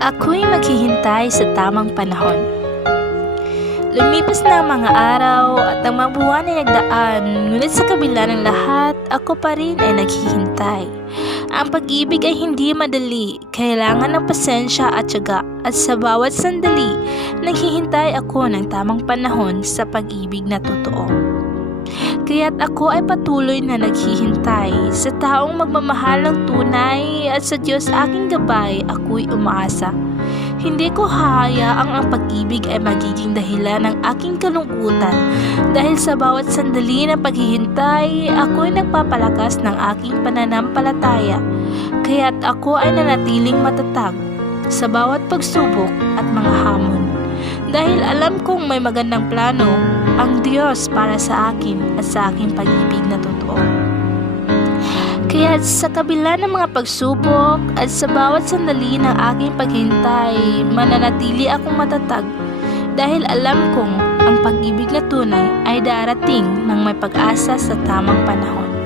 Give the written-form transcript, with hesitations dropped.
Ako'y maghihintay sa tamang panahon. Lumipas na ang mga araw at ang mga buwan ay nagdaan, ngunit sa kabila ng lahat, ako pa rin ay naghihintay. Ang pag-ibig ay hindi madali, kailangan ng pasensya at tiyaga, at sa bawat sandali, naghihintay ako ng tamang panahon sa pag-ibig na totoo. Kaya't ako ay patuloy na naghihintay sa taong magmamahal ng tunay, at sa Diyos aking gabay ako'y umaasa. Hindi ko hahayaang ang pag-ibig ay magiging dahilan ng aking kalungkutan, dahil sa bawat sandali ng paghihintay, ako'y nagpapalakas ng aking pananampalataya. Kaya't ako ay nanatiling matatag sa bawat pagsubok at mga hamon. Dahil alam kong may magandang plano ang Diyos para sa akin at sa aking pag-ibig na totoo. Kaya sa kabila ng mga pagsubok at sa bawat sandali ng aking paghintay, mananatili akong matatag dahil alam kong ang pag-ibig na tunay ay darating ng may pag-asa sa tamang panahon.